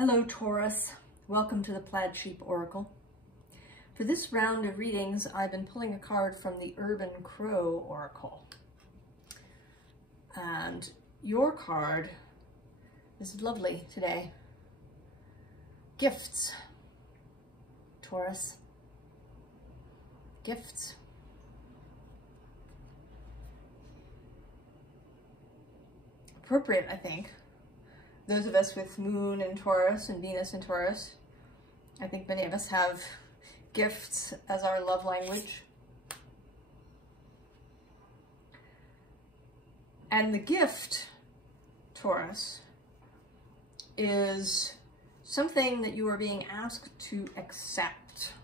Hello Taurus, welcome to the Plaid Sheep Oracle. For this round of readings, I've been pulling a card from the Urban Crow Oracle. And your card is lovely today. Gifts, Taurus. Gifts. Appropriate, I think. Those of us with Moon in Taurus and Venus in Taurus, I think many of us have gifts as our love language. And the gift, Taurus, is something that you are being asked to accept.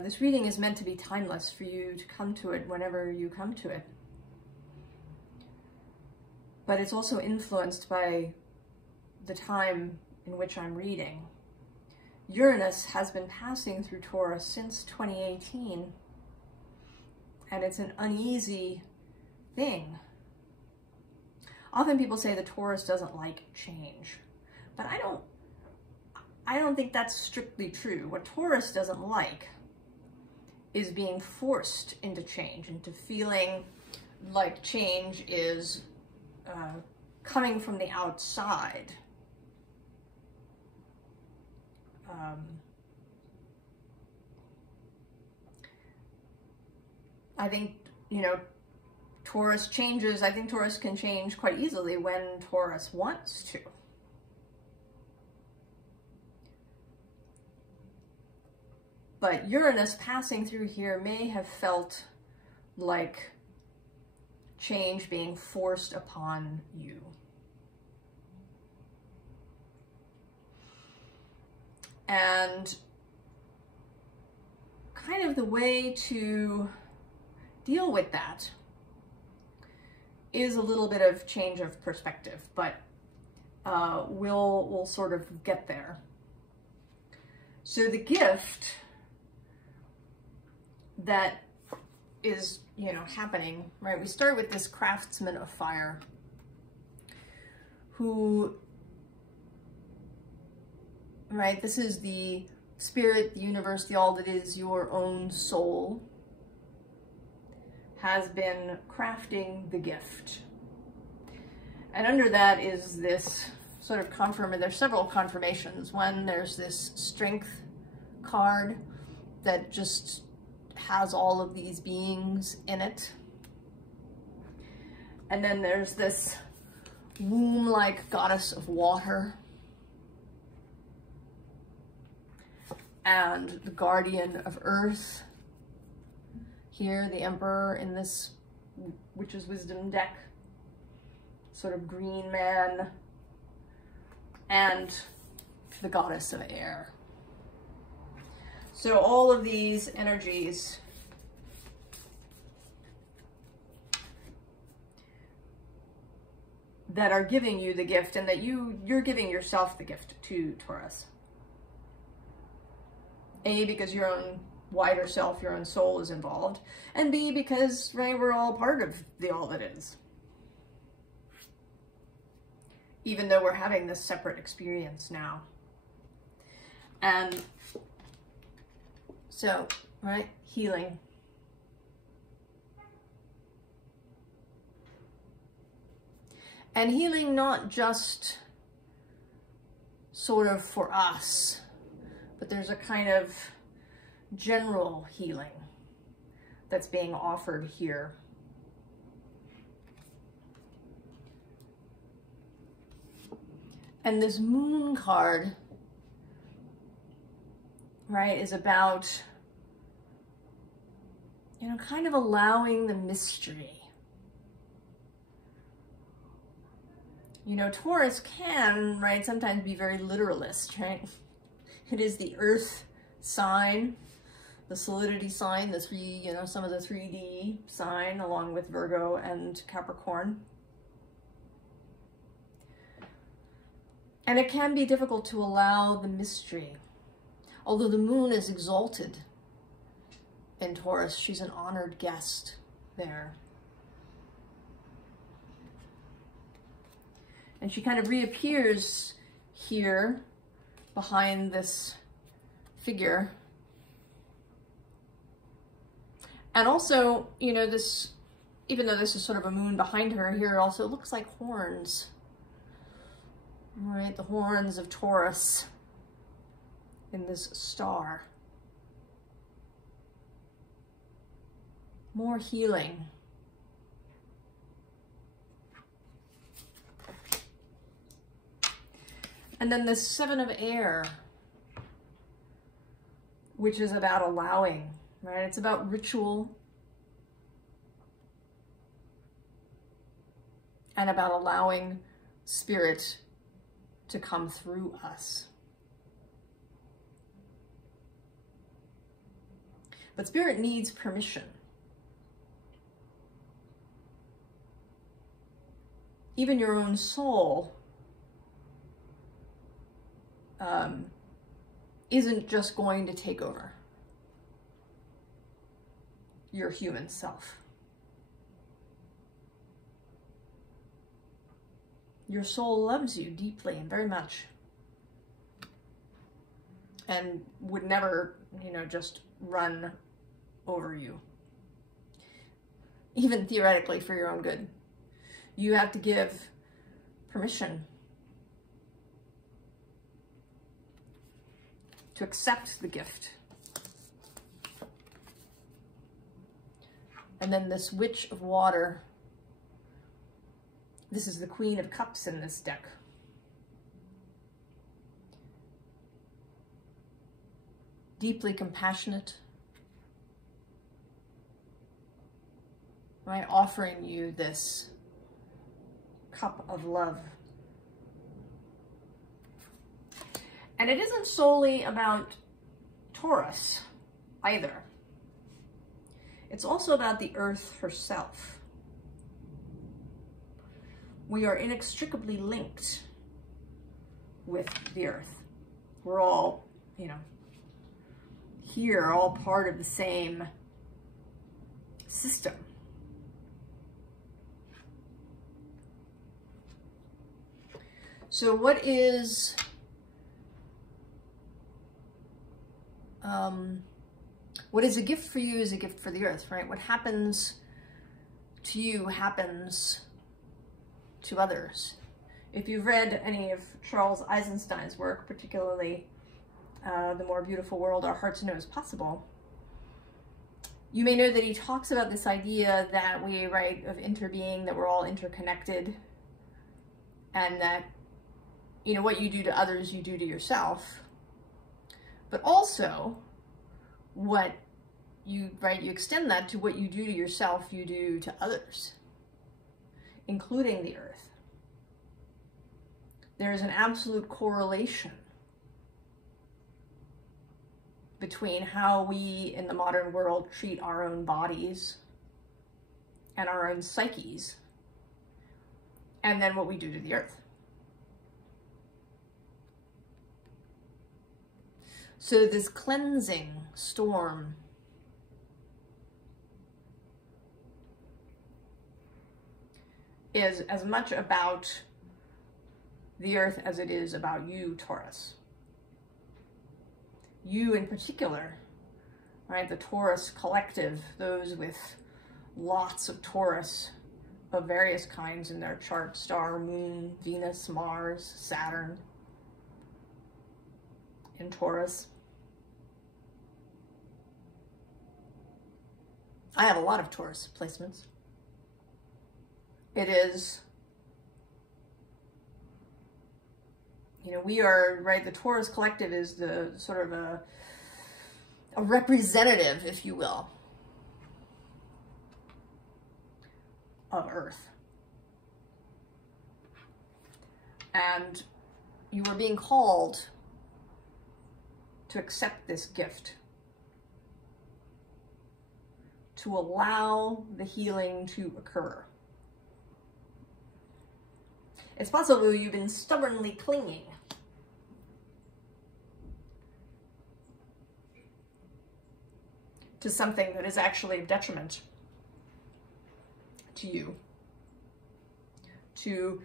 This reading is meant to be timeless for you to come to it whenever you come to it. But it's also influenced by the time in which I'm reading. Uranus has been passing through Taurus since 2018, and it's an uneasy thing. Often people say that Taurus doesn't like change, but I don't think that's strictly true. What Taurus doesn't like is being forced into change, into feeling like change is coming from the outside. I think, Taurus changes. I think Taurus can change quite easily when Taurus wants to. But Uranus passing through here may have felt like change being forced upon you. And kind of the way to deal with that is a little bit of change of perspective, but we'll sort of get there. So the gift that is, happening, right? We start with this craftsman of fire who, right? This is the spirit, the universe, the all that is your own soul has been crafting the gift. And under that is this sort of there's several confirmations. One, there's this strength card that just has all of these beings in it. And then there's this womb-like goddess of water and the guardian of earth. Here, the emperor in this Witch's Wisdom deck, sort of green man, and the goddess of air. So all of these energies that are giving you the gift, and that you're giving yourself the gift to, Taurus. A, because your own wider self, your own soul is involved, and B, because, right, we're all part of the all that is. Even though we're having this separate experience now. And so, right, healing. And healing not just sort of for us, but there's a kind of general healing that's being offered here. And this moon card, right, is about, kind of allowing the mystery. Taurus can, right, sometimes be very literalist, right? It is the earth sign, the solidity sign, the three, some of the 3D sign, along with Virgo and Capricorn. And it can be difficult to allow the mystery. Although the moon is exalted in Taurus, she's an honored guest there. And she kind of reappears here behind this figure. And also, you know, this, even though this is sort of a moon behind her, here it also looks like horns. All right, the horns of Taurus in this star. More healing. And then the Seven of Air, which is about allowing, right? It's about ritual and about allowing spirit to come through us. But spirit needs permission. Even your own soul isn't just going to take over your human self. Your soul loves you deeply and very much, and would never, you know, just run over you, even theoretically for your own good. You have to give permission to accept the gift. And then this Witch of Water. This is the Queen of Cups in this deck. Deeply compassionate, right? Offering you this cup of love. And it isn't solely about Taurus either. It's also about the earth herself. We are inextricably linked with the earth. We're all, you know, here, all part of the same system. So what is a gift for you is a gift for the earth, right? What happens to you happens to others. If you've read any of Charles Eisenstein's work, particularly The More Beautiful World Our Hearts Know Is Possible, you may know that he talks about this idea that we, right, of interbeing, that we're all interconnected, and that, you know, what you do to others, you do to yourself, but also what you, right, you extend that to what you do to yourself, you do to others, including the earth. There is an absolute correlation between how we in the modern world treat our own bodies and our own psyches, and then what we do to the earth. So this cleansing storm is as much about the earth as it is about you, Taurus. You in particular, right? The Taurus collective, those with lots of Taurus of various kinds in their chart, star, moon, Venus, Mars, Saturn, in Taurus. I have a lot of Taurus placements. It is, you know, we are, right, the Taurus collective is the sort of a representative, if you will, of Earth. And you are being called to accept this gift, to allow the healing to occur. It's possible you've been stubbornly clinging to something that is actually a detriment to you, to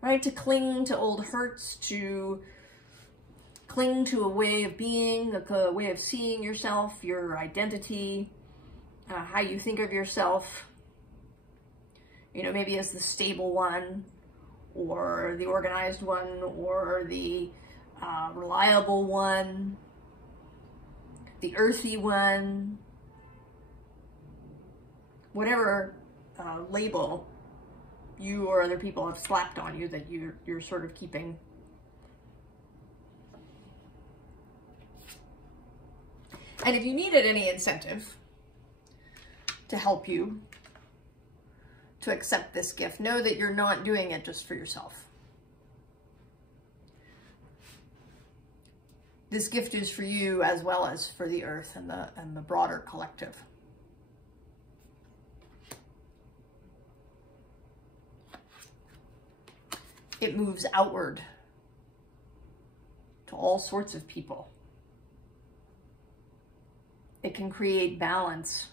right? To cling to old hurts, to cling to a way of being, a way of seeing yourself, your identity, how you think of yourself, you know, maybe as the stable one, or the organized one, or the reliable one, the earthy one, whatever label you or other people have slapped on you that you're sort of keeping. And if you needed any incentive to help you to accept this gift, know that you're not doing it just for yourself. This gift is for you as well as for the earth and the broader collective. It moves outward to all sorts of people. It can create balance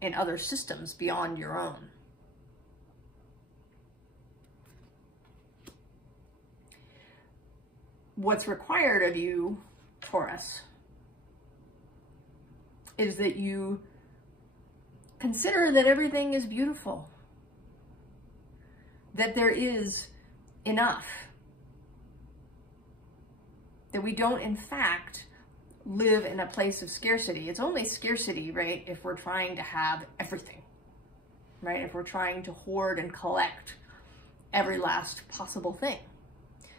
in other systems beyond your own. What's required of you, Taurus, is that you consider that everything is beautiful, that there is enough, that we don't, in fact, live in a place of scarcity. It's only scarcity, right, if we're trying to have everything, right? If we're trying to hoard and collect every last possible thing.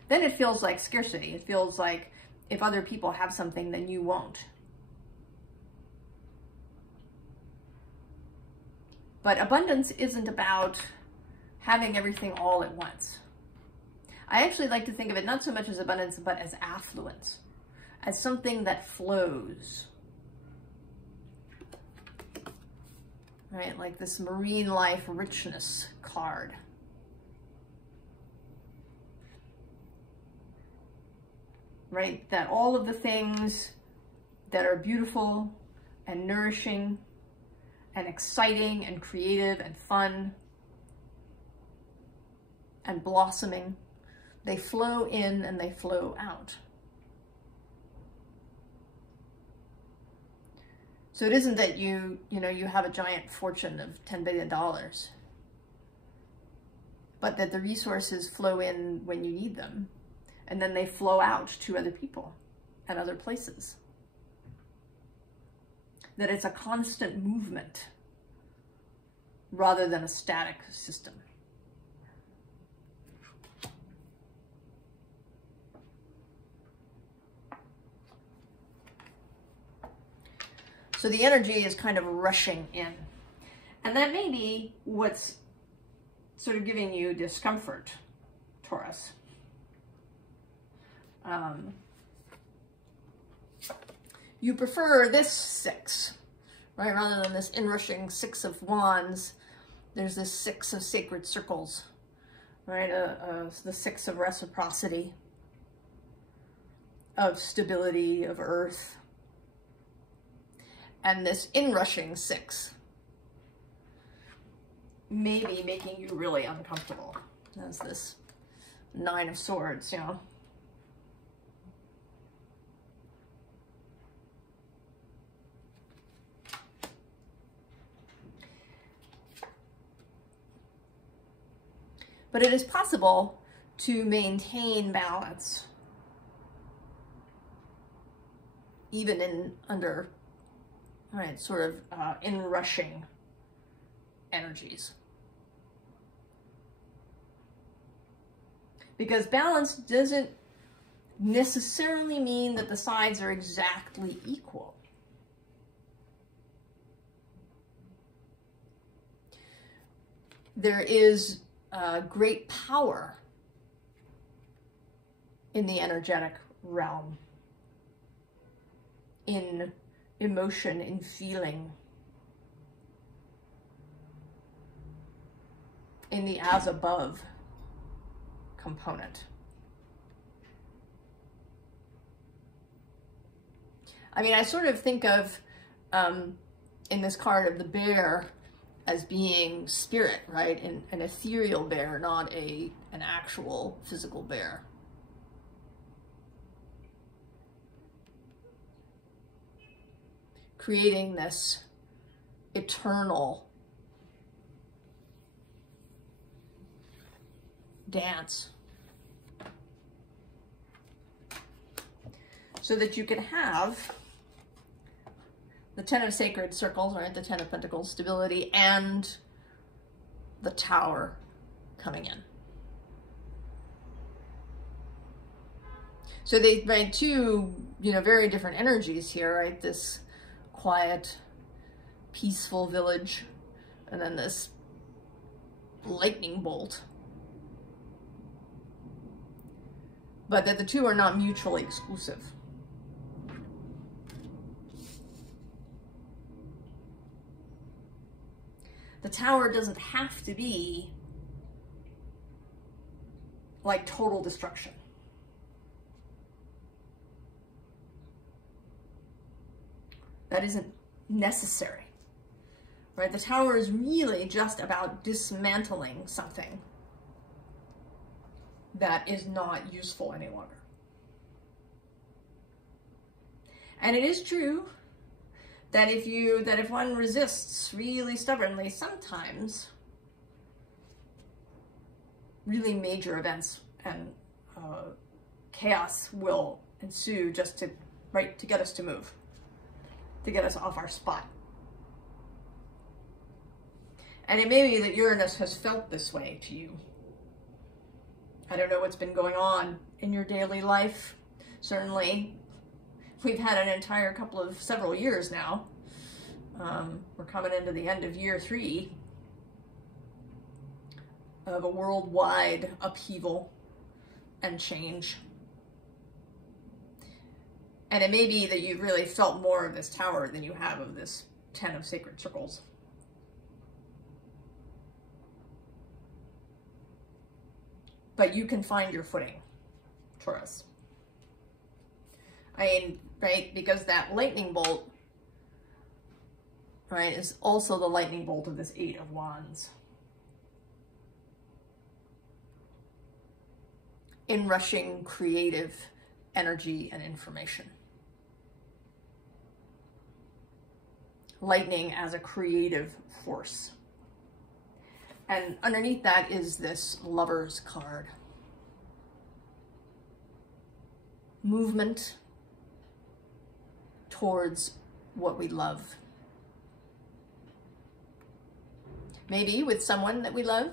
Then it feels like scarcity. It feels like if other people have something, then you won't. But abundance isn't about having everything all at once. I actually like to think of it not so much as abundance, but as affluence, as something that flows, right? Like this marine life richness card. Right? That all of the things that are beautiful and nourishing and exciting and creative and fun and blossoming, they flow in and they flow out. So it isn't that you have a giant fortune of $10 billion, but that the resources flow in when you need them, and then they flow out to other people and other places. That it's a constant movement rather than a static system. So the energy is kind of rushing in. And that may be what's sort of giving you discomfort, Taurus. You prefer this 6, right? Rather than this inrushing 6 of Wands, there's this 6 of Sacred Circles, right? The 6 of reciprocity, of stability, of earth. And this inrushing 6 may be making you really uncomfortable. There's this 9 of Swords, you know. But it is possible to maintain balance even under sort of inrushing energies. Because balance doesn't necessarily mean that the sides are exactly equal. There is great power in the energetic realm, in emotion, in feeling, in the as above component. I mean, I sort of think of, in this card of the bear, as being spirit, right? An ethereal bear, not an actual physical bear. Creating this eternal dance so that you can have the 10 of sacred circles, right? The 10 of pentacles, stability, and the tower coming in. So they write two, very different energies here, right? This quiet, peaceful village, and then this lightning bolt. But that the two are not mutually exclusive. The tower doesn't have to be like total destruction. That isn't necessary, right? The tower is really just about dismantling something that is not useful any longer. And it is true that if one resists really stubbornly, sometimes really major events and chaos will ensue just to get us to move, to get us off our spot. And it may be that Uranus has felt this way to you. I don't know what's been going on in your daily life. Certainly, we've had an entire several years now. We're coming into the end of year 3 of a worldwide upheaval and change. And it may be that you've really felt more of this tower than you have of this 10 of sacred circles. But you can find your footing, Taurus. I mean, right, because that lightning bolt, right, is also the lightning bolt of this 8 of Wands. Inrushing creative energy and information. Lightning as a creative force. And underneath that is this Lover's card. Movement towards what we love. Maybe with someone that we love,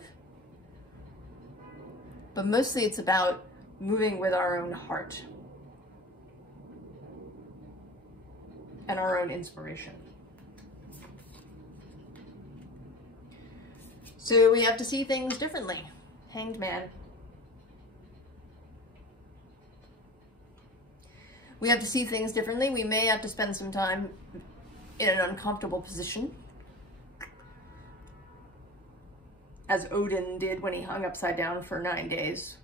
but mostly it's about moving with our own heart and our own inspiration. So we have to see things differently. Hanged Man. We have to see things differently. We may have to spend some time in an uncomfortable position, as Odin did when he hung upside down for 9 days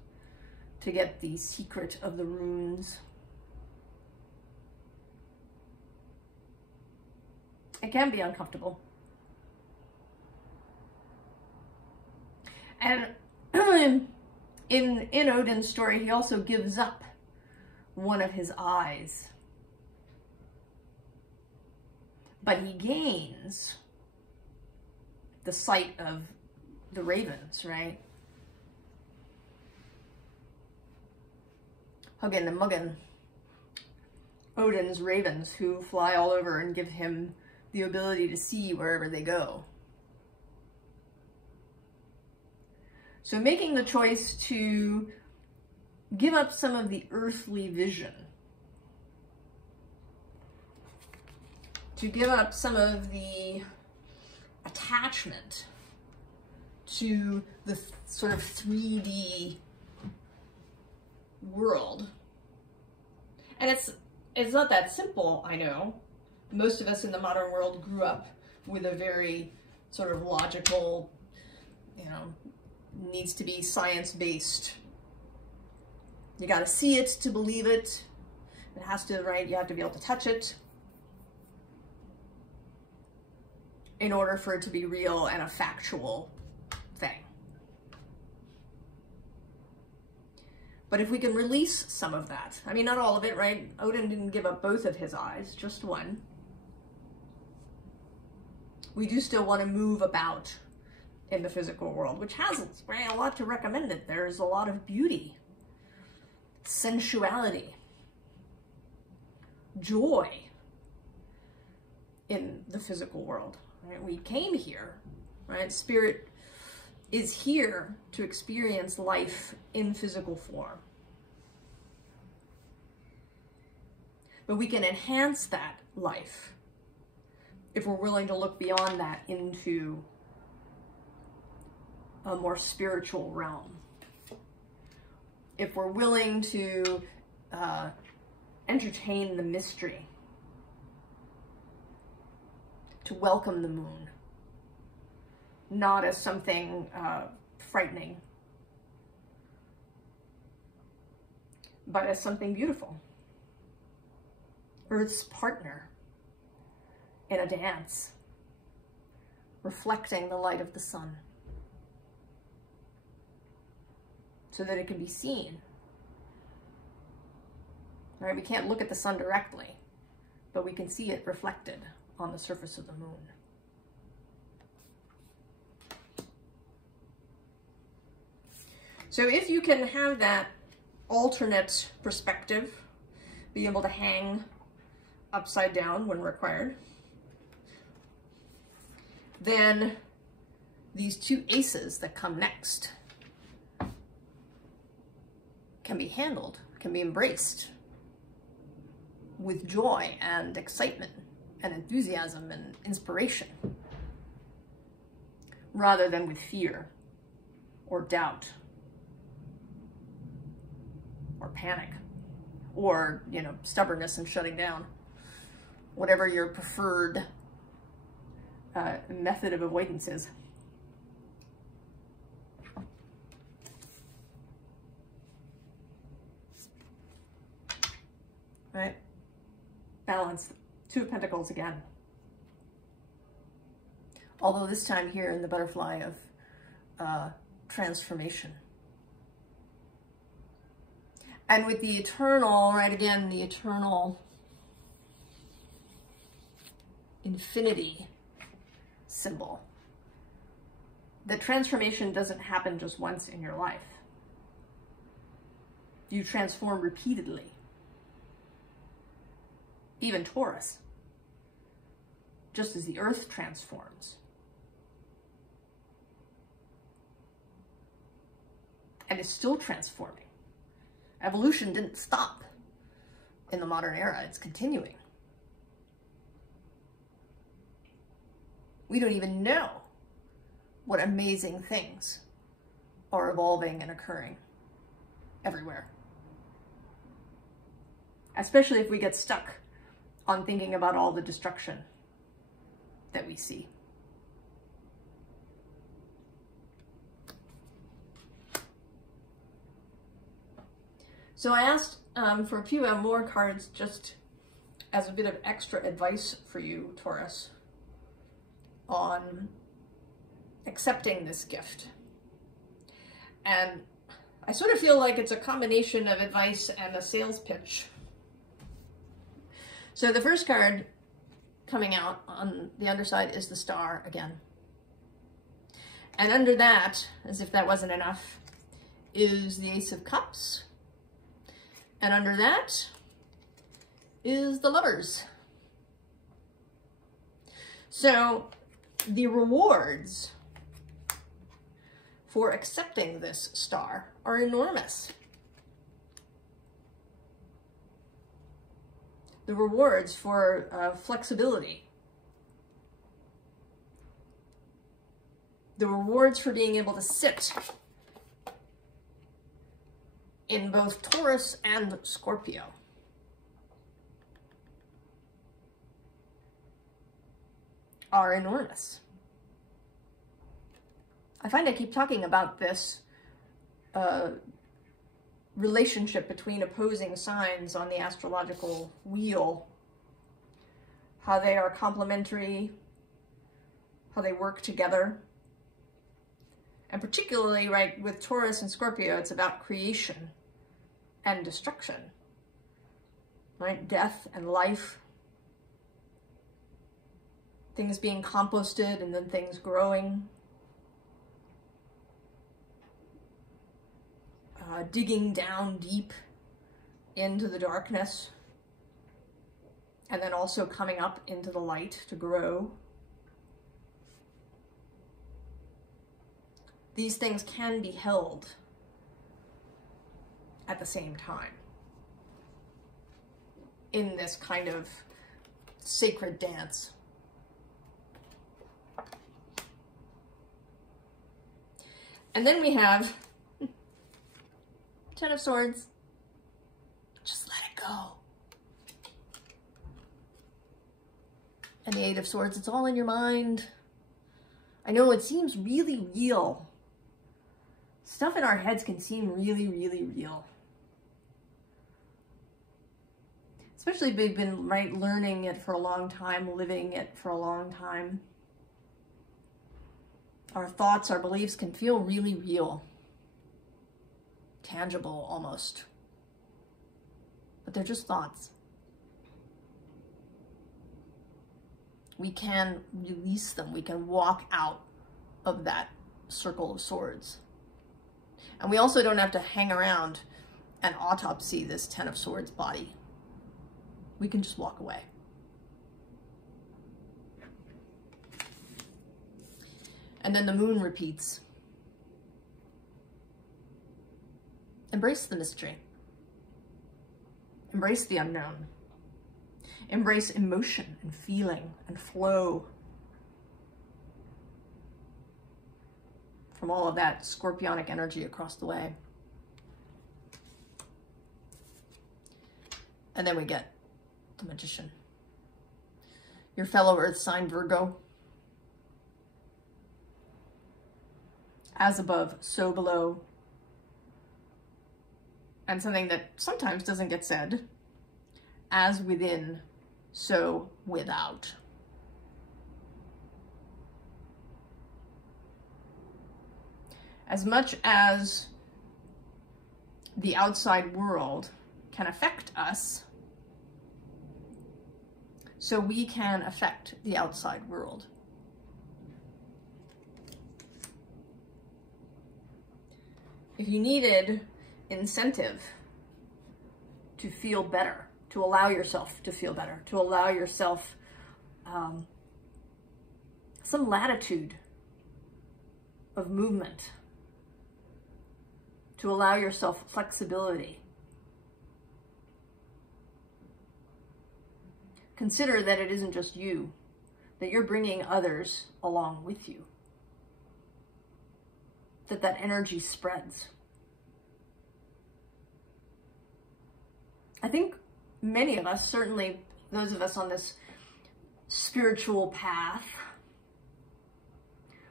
to get the secret of the runes. It can be uncomfortable. And in Odin's story, he also gives up one of his eyes. But he gains the sight of the ravens, right? Hugin and Muggin, Odin's ravens, who fly all over and give him the ability to see wherever they go. So making the choice to give up some of the earthly vision, to give up some of the attachment to the sort of 3D world. And it's not that simple, I know. Most of us in the modern world grew up with a very sort of logical, needs to be science-based. You got to see it to believe it. It has to, right? You have to be able to touch it. in order for it to be real and a factual thing. But if we can release some of that, I mean, not all of it, right? Odin didn't give up both of his eyes, just one. We do still want to move about in the physical world, which has a lot to recommend it. There's a lot of beauty, sensuality, joy in the physical world. Right? We came here, right? Spirit is here to experience life in physical form. But we can enhance that life if we're willing to look beyond that into a more spiritual realm. If we're willing to entertain the mystery, to welcome the moon, not as something frightening, but as something beautiful. Earth's partner in a dance, reflecting the light of the sun, so that it can be seen. Right? We can't look at the sun directly, but we can see it reflected on the surface of the moon. So if you can have that alternate perspective, be able to hang upside down when required, then these two aces that come next can be handled, can be embraced with joy and excitement and enthusiasm and inspiration, rather than with fear or doubt or panic or, you know, stubbornness and shutting down. Whatever your preferred method of avoidance is. Right? Balance. Two of Pentacles again. Although this time here in the butterfly of transformation. And with the eternal, right, again, the eternal infinity symbol. The transformation doesn't happen just once in your life. You transform repeatedly. Even Taurus, just as the earth transforms. And is still transforming. Evolution didn't stop in the modern era, it's continuing. We don't even know what amazing things are evolving and occurring everywhere. Especially if we get stuck on thinking about all the destruction that we see. So I asked for a few more cards just as a bit of extra advice for you, Taurus, on accepting this gift. And I sort of feel like it's a combination of advice and a sales pitch. So the first card coming out on the underside is the Star again. And under that, as if that wasn't enough, is the Ace of Cups. And under that is the Lovers. So the rewards for accepting this star are enormous. The rewards for flexibility. The rewards for being able to sit in both Taurus and Scorpio. Are enormous. I find I keep talking about this relationship between opposing signs on the astrological wheel, how they are complementary, how they work together. And particularly, right, with Taurus and Scorpio, it's about creation and destruction, right? Death and life. Things being composted and then things growing. Digging down deep into the darkness. And then also coming up into the light to grow. These things can be held at the same time in this kind of sacred dance. And then we have Ten of Swords. Just let it go. And the Eight of Swords, it's all in your mind. I know it seems really real. Stuff in our heads can seem really, really real. Especially if we've been, right, learning it for a long time, living it for a long time. Our thoughts, our beliefs can feel really real. Tangible, almost. But they're just thoughts. We can release them. We can walk out of that circle of swords. And we also don't have to hang around and autopsy this Ten of Swords body. We can just walk away. And then the Moon repeats. Embrace the mystery. Embrace the unknown. Embrace emotion and feeling and flow from all of that scorpionic energy across the way. And then we get the Magician. Your fellow Earth sign Virgo. As above, so below. And something that sometimes doesn't get said. As within, so without. As much as the outside world can affect us, so we can affect the outside world. If you needed incentive to feel better, to allow yourself to feel better, to allow yourself some latitude of movement, to allow yourself flexibility, consider that it isn't just you, that you're bringing others along with you, that energy spreads. I think many of us, certainly those of us on this spiritual path,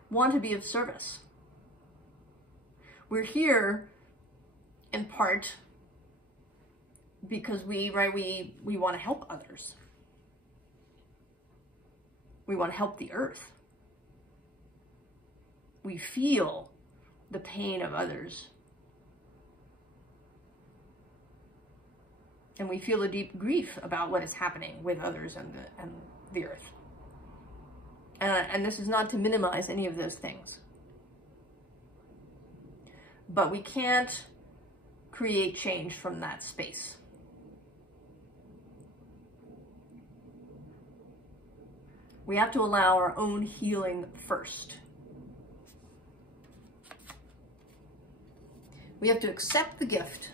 want to be of service. We're here in part because we want to help others. We want to help the earth. We feel the pain of others. And we feel a deep grief about what is happening with others and the earth. And this is not to minimize any of those things. But we can't create change from that space. We have to allow our own healing first. We have to accept the gift,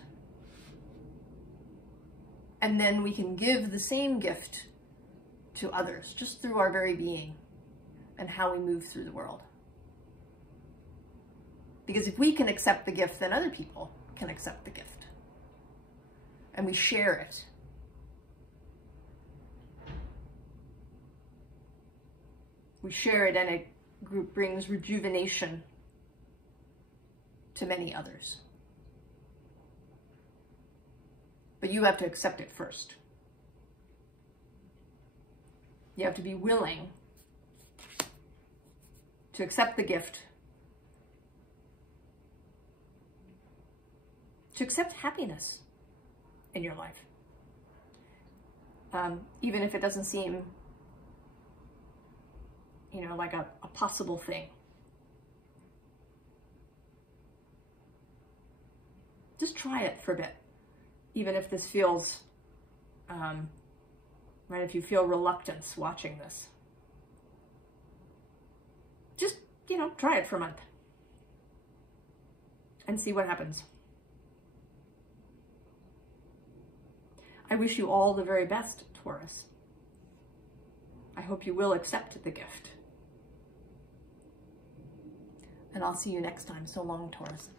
and then we can give the same gift to others, just through our very being and how we move through the world. Because if we can accept the gift, then other people can accept the gift. And we share it. We share it, and it brings rejuvenation to many others. But you have to accept it first. You have to be willing to accept the gift, to accept happiness in your life. Even if it doesn't seem, you know, like a possible thing. Just try it for a bit. Even if this feels, right, if you feel reluctance watching this. Just, you know, try it for a month. And see what happens. I wish you all the very best, Taurus. I hope you will accept the gift. And I'll see you next time. So long, Taurus.